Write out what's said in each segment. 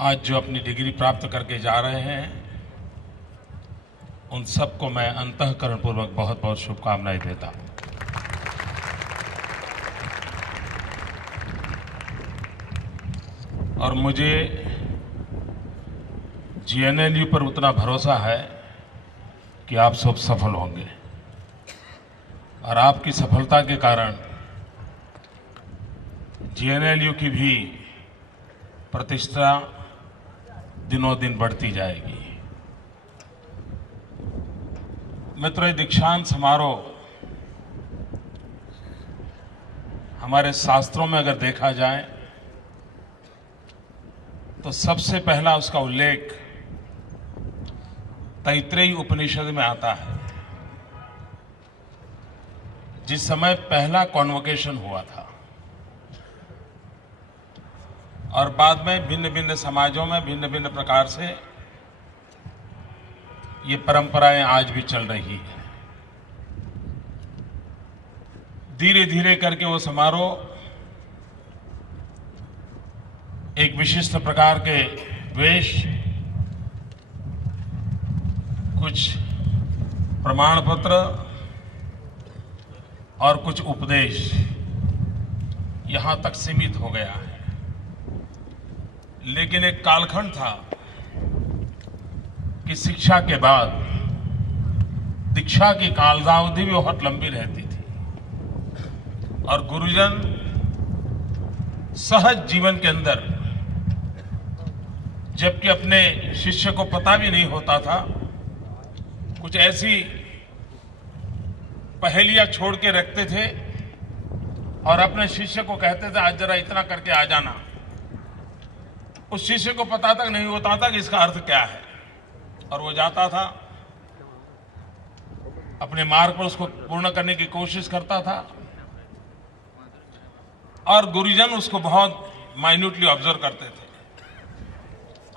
आज जो अपनी डिग्री प्राप्त करके जा रहे हैं उन सबको मैं अंतःकरणपूर्वक बहुत बहुत शुभकामनाएं देता हूं। और मुझे जीएनएलयू पर उतना भरोसा है कि आप सब सफल होंगे और आपकी सफलता के कारण जीएनएलयू की भी प्रतिष्ठा दिनों दिन बढ़ती जाएगी। मित्रों, ये दीक्षांत समारोह हमारे शास्त्रों में अगर देखा जाए तो सबसे पहला उसका उल्लेख तैत्रेयी उपनिषद में आता है, जिस समय पहला कॉन्वोकेशन हुआ था और बाद में भिन्न भिन्न समाजों में भिन्न भिन्न प्रकार से ये परंपराएं आज भी चल रही है। धीरे धीरे करके वो समारोह एक विशिष्ट प्रकार के वेश, कुछ प्रमाण पत्र और कुछ उपदेश यहां तक सीमित हो गया है। लेकिन एक कालखंड था कि शिक्षा के बाद दीक्षा की कालावधि भी बहुत लंबी रहती थी और गुरुजन सहज जीवन के अंदर, जबकि अपने शिष्य को पता भी नहीं होता था, कुछ ऐसी पहेलियां छोड़ के रखते थे और अपने शिष्य को कहते थे आज जरा इतना करके आ जाना। उस शिष्य को पता तक नहीं होता था कि इसका अर्थ क्या है और वो जाता था, अपने मार्ग पर उसको पूर्ण करने की कोशिश करता था और गुरुजन उसको बहुत माइन्यूटली ऑब्जर्व करते थे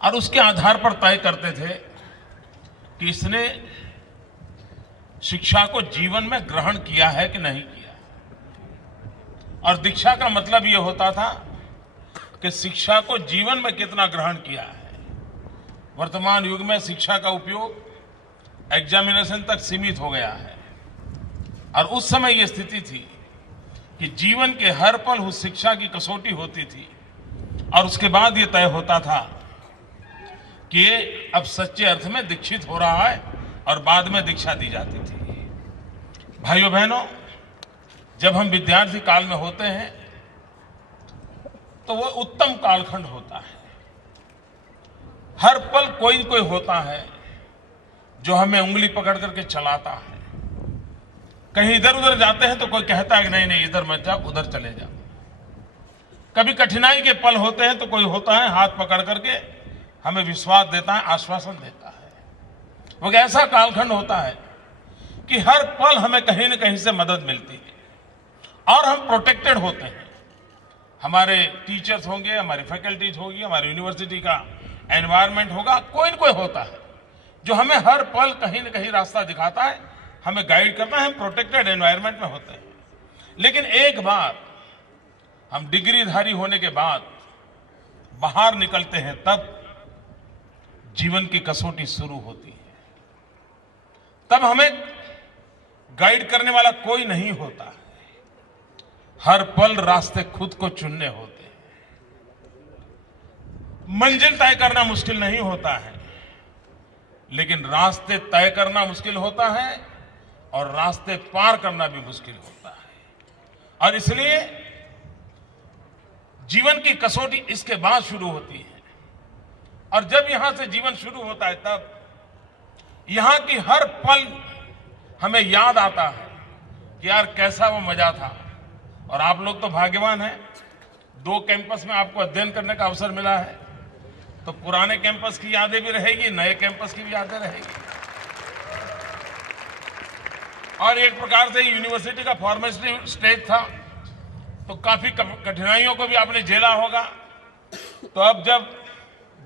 और उसके आधार पर तय करते थे कि इसने शिक्षा को जीवन में ग्रहण किया है कि नहीं किया। और दीक्षा का मतलब यह होता था कि शिक्षा को जीवन में कितना ग्रहण किया है। वर्तमान युग में शिक्षा का उपयोग एग्जामिनेशन तक सीमित हो गया है और उस समय यह स्थिति थी कि जीवन के हर पल उस शिक्षा की कसौटी होती थी और उसके बाद यह तय होता था कि ये अब सच्चे अर्थ में दीक्षित हो रहा है और बाद में दीक्षा दी जाती थी। भाइयों बहनों, जब हम विद्यार्थी काल में होते हैं तो वो उत्तम कालखंड होता है। हर पल कोई न कोई होता है जो हमें उंगली पकड़ करके चलाता है। कहीं इधर उधर जाते हैं तो कोई कहता है कि नहीं नहीं इधर मत जाओ, उधर चले जाओ। कभी कठिनाई के पल होते हैं तो कोई होता है हाथ पकड़ करके हमें विश्वास देता है, आश्वासन देता है। वो ऐसा कालखंड होता है कि हर पल हमें कहीं न कहीं से मदद मिलती है और हम प्रोटेक्टेड होते हैं। हमारे टीचर्स होंगे, हमारी फैकल्टीज होगी, हमारी यूनिवर्सिटी का एनवायरनमेंट होगा, कोई न कोई होता है जो हमें हर पल कहीं न कहीं रास्ता दिखाता है, हमें गाइड करता है। हम प्रोटेक्टेड एनवायरनमेंट में होते हैं। लेकिन एक बार हम डिग्रीधारी होने के बाद बाहर निकलते हैं तब जीवन की कसौटी शुरू होती है। तब हमें गाइड करने वाला कोई नहीं होता है। हर पल रास्ते खुद को चुनने होते हैं। मंजिल तय करना मुश्किल नहीं होता है, लेकिन रास्ते तय करना मुश्किल होता है और रास्ते पार करना भी मुश्किल होता है। और इसलिए जीवन की कसौटी इसके बाद शुरू होती है। और जब यहां से जीवन शुरू होता है तब यहां की हर पल हमें याद आता है कि यार कैसा वो मजा था। और आप लोग तो भाग्यवान हैं, 2 कैंपस में आपको अध्ययन करने का अवसर मिला है, तो पुराने कैंपस की यादें भी रहेगी, नए कैंपस की भी यादें रहेगी। और एक प्रकार से यूनिवर्सिटी का फॉर्मेटिव स्टेज था, तो काफी कठिनाइयों को भी आपने झेला होगा। तो अब जब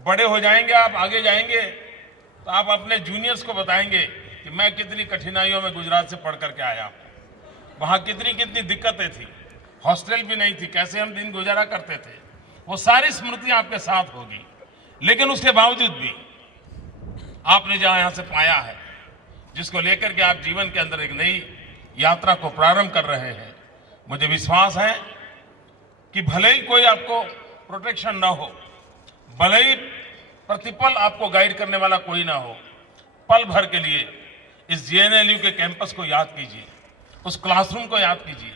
बड़े हो जाएंगे, आप आगे जाएंगे, तो आप अपने जूनियर्स को बताएंगे कि मैं कितनी कठिनाइयों में गुजरात से पढ़ करके आया हूं, वहां कितनी कितनी दिक्कतें थी, हॉस्टल भी नहीं थी, कैसे हम दिन गुजारा करते थे, वो सारी स्मृतियां आपके साथ होगी। लेकिन उसके बावजूद भी आपने जहां यहां से पाया है, जिसको लेकर के आप जीवन के अंदर एक नई यात्रा को प्रारंभ कर रहे हैं, मुझे विश्वास है कि भले ही कोई आपको प्रोटेक्शन ना हो, भले ही प्रतिपल आपको गाइड करने वाला कोई ना हो, पल भर के लिए इस जेएनएलयू के कैंपस को याद कीजिए, उस क्लासरूम को याद कीजिए,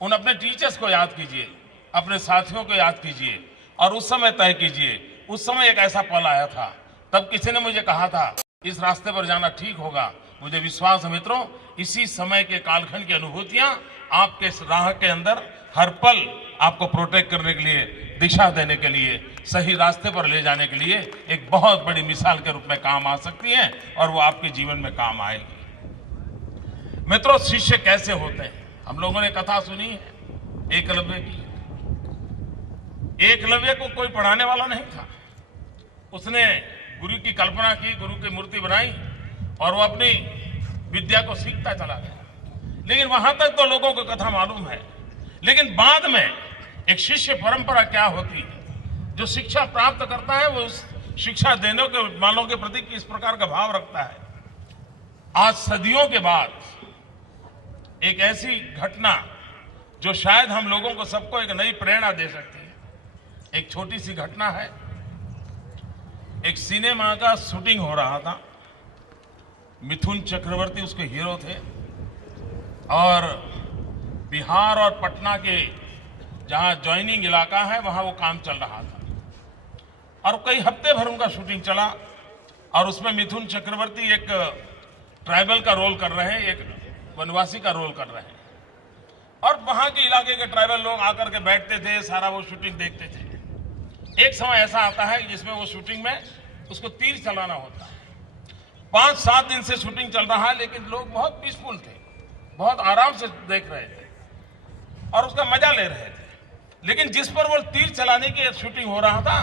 उन अपने टीचर्स को याद कीजिए, अपने साथियों को याद कीजिए और उस समय तय कीजिए। उस समय एक ऐसा पल आया था, तब किसी ने मुझे कहा था इस रास्ते पर जाना ठीक होगा। मुझे विश्वास है मित्रों, इसी समय के कालखंड की अनुभूतियां आपके इस राह के अंदर हर पल आपको प्रोटेक्ट करने के लिए, दिशा देने के लिए, सही रास्ते पर ले जाने के लिए एक बहुत बड़ी मिसाल के रूप में काम आ सकती है और वो आपके जीवन में काम आएगी। मित्रों, शिष्य कैसे होते हैं? हम लोगों ने कथा सुनी है एकलव्य की। एकलव्य को कोई पढ़ाने वाला नहीं था, उसने गुरु की कल्पना की, गुरु की मूर्ति बनाई और वो अपनी विद्या को सीखता चला गया। लेकिन वहां तक तो लोगों को कथा मालूम है, लेकिन बाद में एक शिष्य परंपरा क्या होती है, जो शिक्षा प्राप्त करता है वो उस शिक्षा देने के वालों के प्रति किस प्रकार का भाव रखता है। आज सदियों के बाद एक ऐसी घटना जो शायद हम लोगों को सबको एक नई प्रेरणा दे सकती है। एक छोटी सी घटना है, एक सिनेमा का शूटिंग हो रहा था, मिथुन चक्रवर्ती उसके हीरो थे और बिहार और पटना के जहां ज्वाइनिंग इलाका है वहां वो काम चल रहा था और कई हफ्ते भर उनका शूटिंग चला और उसमें मिथुन चक्रवर्ती एक ट्राइबल का रोल कर रहे हैं, एक वनवासी का रोल कर रहे हैं और वहां के इलाके के ट्राइबल लोग आकर के बैठते थे, सारा वो शूटिंग देखते थे। एक समय ऐसा आता है जिसमें वो शूटिंग में उसको तीर चलाना होता है। 5-7 दिन से शूटिंग चल रहा है, लेकिन लोग बहुत पीसफुल थे, बहुत आराम से देख रहे थे और उसका मजा ले रहे थे। लेकिन जिस पर वो तीर चलाने की शूटिंग हो रहा था,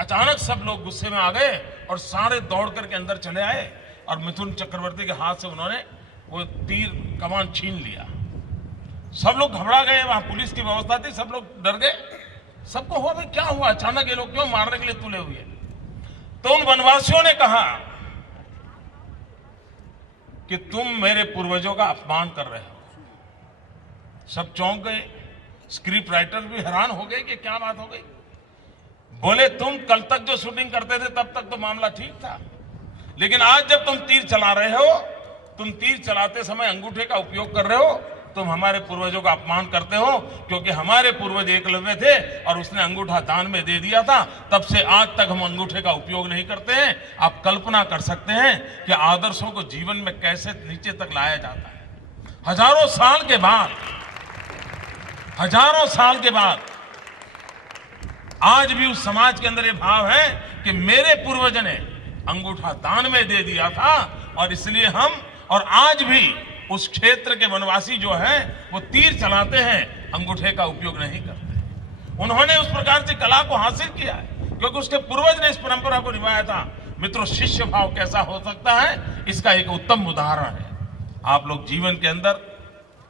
अचानक सब लोग गुस्से में आ गए और सारे दौड़ करके अंदर चले आए और मिथुन चक्रवर्ती के हाथ से उन्होंने वो तीर कमान छीन लिया। सब लोग घबरा गए, वहां पुलिस की व्यवस्था थी, सब लोग डर गए। सबको हुआ भाई क्या हुआ, अचानक ये लोग क्यों मारने के लिए तुले हुए? तो उन वनवासियों ने कहा कि तुम मेरे पूर्वजों का अपमान कर रहे हो। सब चौंक गए, स्क्रिप्ट राइटर भी हैरान हो गए कि क्या बात हो गई। बोले तुम कल तक जो शूटिंग करते थे तब तक तो मामला ठीक था, लेकिन आज जब तुम तीर चला रहे हो, तुम तीर चलाते समय अंगूठे का उपयोग कर रहे हो, तुम हमारे पूर्वजों का अपमान करते हो, क्योंकि हमारे पूर्वज एकलव्य थे और उसने अंगूठा दान में दे दिया था। तब से आज तक हम अंगूठे का उपयोग नहीं करते हैं। आप कल्पना कर सकते हैं कि आदर्शों को जीवन में कैसे नीचे तक लाया जाता है। हजारों साल के बाद आज भी उस समाज के अंदर ये भाव है कि मेरे पूर्वज ने अंगूठा दान में दे दिया था और इसलिए हम और आज भी उस क्षेत्र के वनवासी जो हैं वो तीर चलाते हैं, अंगूठे का उपयोग नहीं करते। उन्होंने उस प्रकार से कला को हासिल किया है क्योंकि उसके पूर्वज ने इस परंपरा को निभाया था। मित्रों, शिष्य भाव कैसा हो सकता है, इसका एक उत्तम उदाहरण है। आप लोग जीवन के अंदर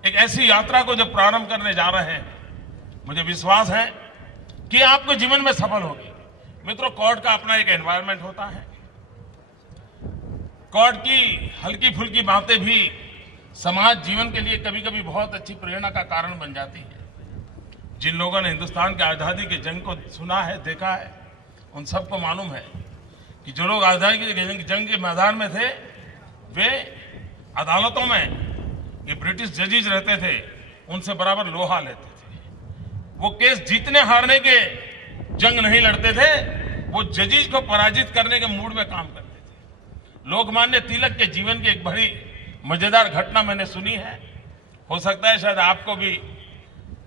एक ऐसी यात्रा को जब प्रारंभ करने जा रहे हैं, मुझे विश्वास है कि आपके जीवन में सफल होगी। मित्रों, कोर्ट का अपना एक एनवायरनमेंट होता है। कोर्ट की हल्की फुल्की बातें भी समाज जीवन के लिए कभी कभी बहुत अच्छी प्रेरणा का कारण बन जाती है। जिन लोगों ने हिंदुस्तान के आज़ादी की जंग को सुना है, देखा है, उन सबको मालूम है कि जो लोग आज़ादी की जंग के मैदान में थे, वे अदालतों में ये ब्रिटिश जजेज रहते थे, उनसे बराबर लोहा लेते थे। वो केस जीतने हारने के जंग नहीं लड़ते थे, वो जजेज को पराजित करने के मूड में काम करते थे। लोकमान्य तिलक के जीवन की एक बड़ी मजेदार घटना मैंने सुनी है। हो सकता है शायद आपको भी,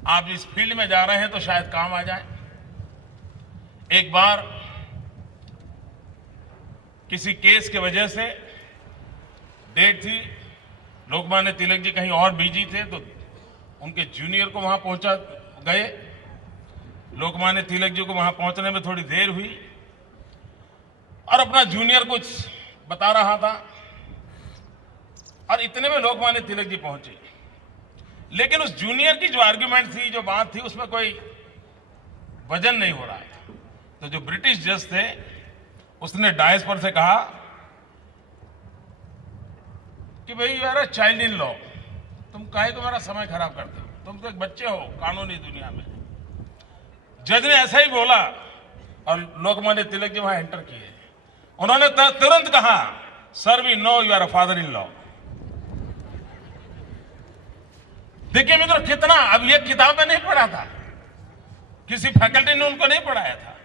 आप इस फील्ड में जा रहे हैं तो शायद काम आ जाए। एक बार किसी केस के वजह से डेट थी, लोकमान्य तिलक जी कहीं और बिजी थे तो उनके जूनियर को वहां पहुंचा गए। लोकमान्य तिलक जी को वहां पहुंचने में थोड़ी देर हुई और अपना जूनियर कुछ बता रहा था और इतने में लोकमान्य तिलक जी पहुंचे। लेकिन उस जूनियर की जो आर्ग्यूमेंट थी, जो बात थी, उसमें कोई वजन नहीं हो रहा था। तो जो ब्रिटिश जज थे उसने डायस पर से कहा कि भाई you are a child in law, तुम काहे को मेरा समय खराब करते हो, तुम तो एक बच्चे हो कानूनी दुनिया में। जज ने ऐसा ही बोला और लोकमान्य तिलक जी वहां एंटर किए। उन्होंने तुरंत कहा, sir we know you are a father in law. देखिए मित्रों कितना, अब ये किताब में नहीं पढ़ा था, किसी फैकल्टी ने उनको नहीं पढ़ाया था,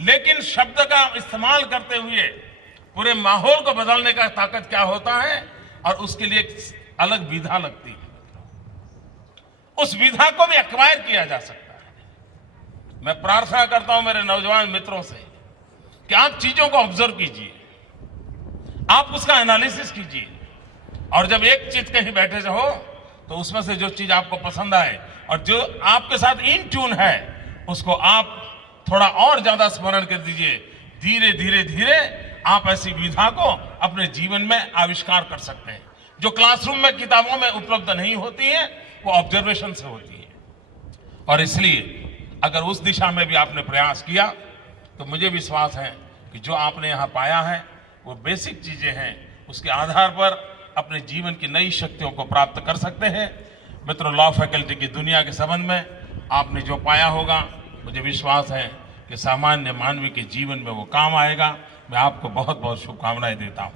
लेकिन शब्द का इस्तेमाल करते हुए पूरे माहौल को बदलने का ताकत क्या होता है, और उसके लिए एक अलग विधा लगती है। उस विधा को भी एक्वायर किया जा सकता है। मैं प्रार्थना करता हूं मेरे नौजवान मित्रों से कि आप चीजों को ऑब्जर्व कीजिए, आप उसका एनालिसिस कीजिए, और जब एक चीज कहीं बैठे से हो तो उसमें से जो चीज आपको पसंद आए और जो आपके साथ इन ट्यून है उसको आप थोड़ा और ज्यादा स्मरण कर दीजिए। धीरे धीरे धीरे आप ऐसी विधा को अपने जीवन में आविष्कार कर सकते हैं, जो क्लासरूम में किताबों में उपलब्ध नहीं होती है, वो ऑब्जर्वेशन से होती है। और इसलिए अगर उस दिशा में भी आपने प्रयास किया तो मुझे विश्वास है कि जो आपने यहां पाया है वो बेसिक चीजें हैं, उसके आधार पर अपने जीवन की नई शक्तियों को प्राप्त कर सकते हैं। मित्रों, लॉ फैकल्टी की दुनिया के संबंध में आपने जो पाया होगा, मुझे विश्वास है कि सामान्य मानवीय के जीवन में वो काम आएगा। मैं आपको बहुत बहुत शुभकामनाएं देता हूं।